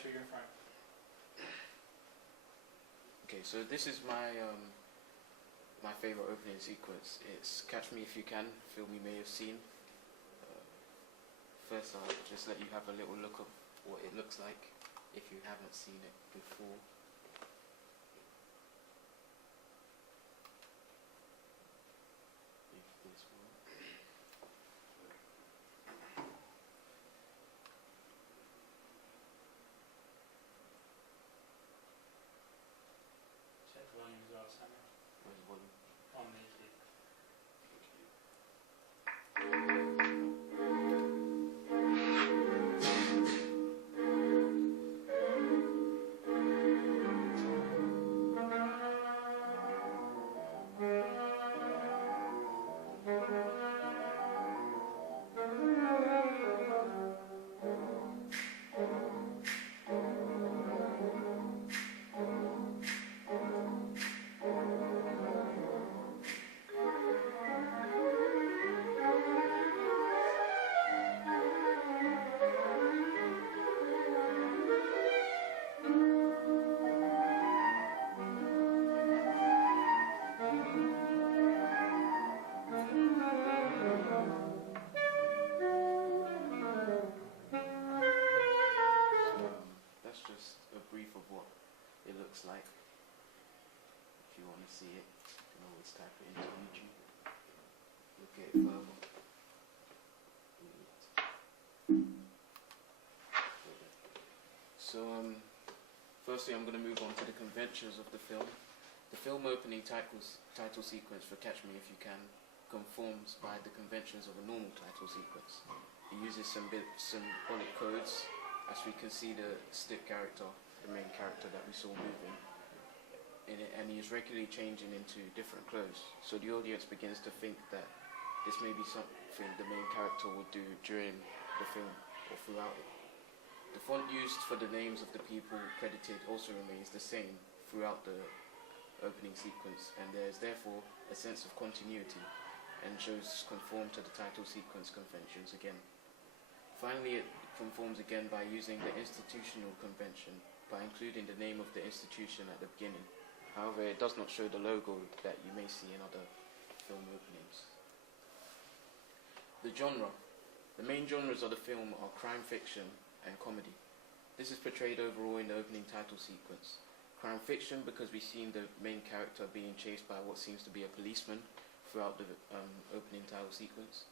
show you in front. Okay, so this is my my favorite opening sequence. It's Catch Me If You Can, film you may have seen. First I'll just let you have a little look of what it looks like if you haven't seen it before. If this one. Check the volume as well, Samuel. Where's the volume? On the key. That's just a brief of what it looks like. If you want to see it, you can always type it into YouTube. Look at it further. So, firstly I'm going to move on to the conventions of the film. The film opening title sequence for Catch Me If You Can conforms by the conventions of a normal title sequence. It uses some symbolic codes. As we can see, the stick character, the main character that we saw moving in it, and he is regularly changing into different clothes. So the audience begins to think that this may be something the main character would do during the film or throughout it. The font used for the names of the people credited also remains the same throughout the opening sequence, and there is therefore a sense of continuity and shows conform to the title sequence conventions again. Finally, it conforms again by using the institutional convention, by including the name of the institution at the beginning. However, it does not show the logo that you may see in other film openings. The genre. The main genres of the film are crime fiction and comedy. This is portrayed overall in the opening title sequence. Crime fiction because we've seen the main character being chased by what seems to be a policeman throughout the opening title sequence.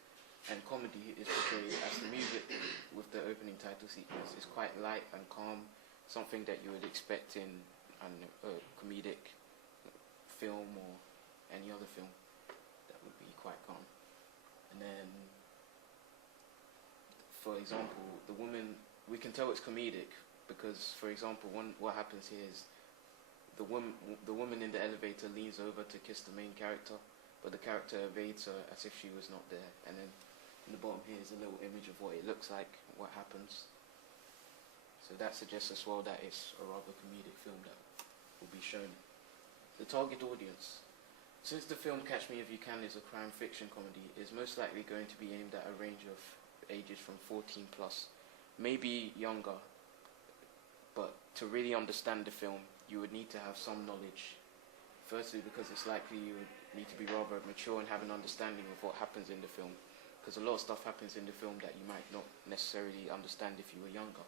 And comedy is portrayed as the music with the opening title sequence is quite light and calm, something that you would expect in a comedic film or any other film that would be quite calm. And then, for example, the woman, we can tell it's comedic because, for example, what happens here is the woman in the elevator leans over to kiss the main character, but the character evades her as if she was not there. And then in the bottom here is a little image of what it looks like, what happens. So that suggests as well that it's a rather comedic film that will be shown. The target audience. Since the film Catch Me If You Can is a crime fiction comedy, it is most likely going to be aimed at a range of ages from 14 plus, maybe younger. But to really understand the film, you would need to have some knowledge. Firstly, because it's likely you would need to be rather mature and have an understanding of what happens in the film. Because a lot of stuff happens in the film that you might not necessarily understand if you were younger.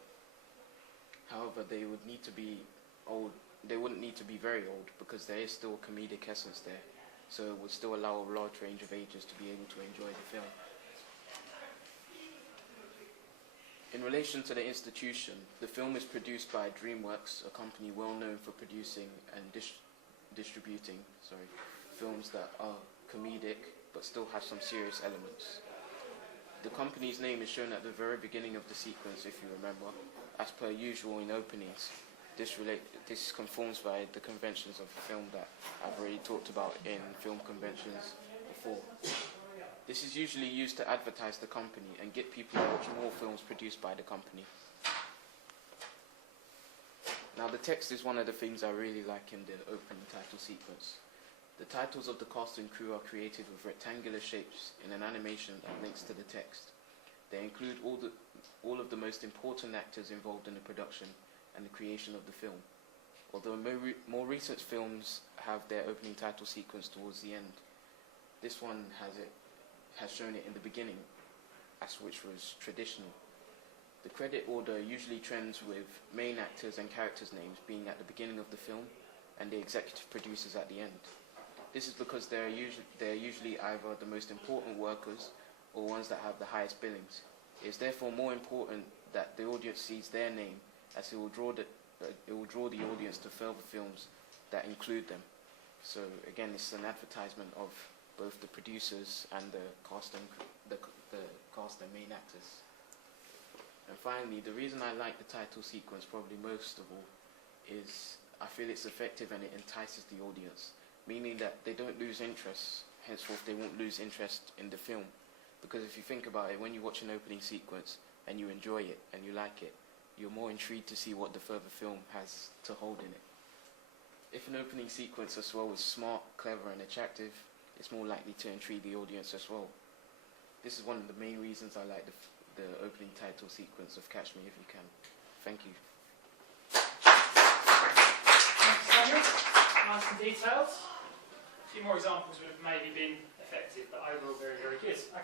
However, they would need to be old. They wouldn't need to be very old because there is still a comedic essence there. So it would still allow a large range of ages to be able to enjoy the film. In relation to the institution, the film is produced by DreamWorks, a company well known for producing and distributing films that are comedic but still have some serious elements. The company's name is shown at the very beginning of the sequence, if you remember. As per usual in openings, this conforms by the conventions of the film that I've already talked about in film conventions before. This is usually used to advertise the company and get people to watch more films produced by the company. Now the text is one of the things I really like in the opening title sequence. The titles of the cast and crew are created with rectangular shapes in an animation that links to the text. They include all of the most important actors involved in the production, and the creation of the film. Although more recent films have their opening title sequence towards the end, this one has shown it in the beginning, as which was traditional. The credit order usually trends with main actors and characters' names being at the beginning of the film and the executive producers at the end. This is because they're usually either the most important workers or ones that have the highest billings. It is therefore more important that the audience sees their name, as it will draw the audience to further films that include them. So again, it's an advertisement of both the producers and the cast and main actors. And finally, the reason I like the title sequence probably most of all is I feel it's effective and it entices the audience, meaning that they don't lose interest, henceforth they won't lose interest in the film. Because if you think about it, when you watch an opening sequence and you enjoy it and you like it, you're more intrigued to see what the further film has to hold in it. If an opening sequence as well is smart, clever and attractive, it's more likely to intrigue the audience as well. This is one of the main reasons I like the opening title sequence of Catch Me If You Can. Thank you. Thanks, Samuel. Nice and detailed. A few more examples would have maybe been effective, but overall very, very good.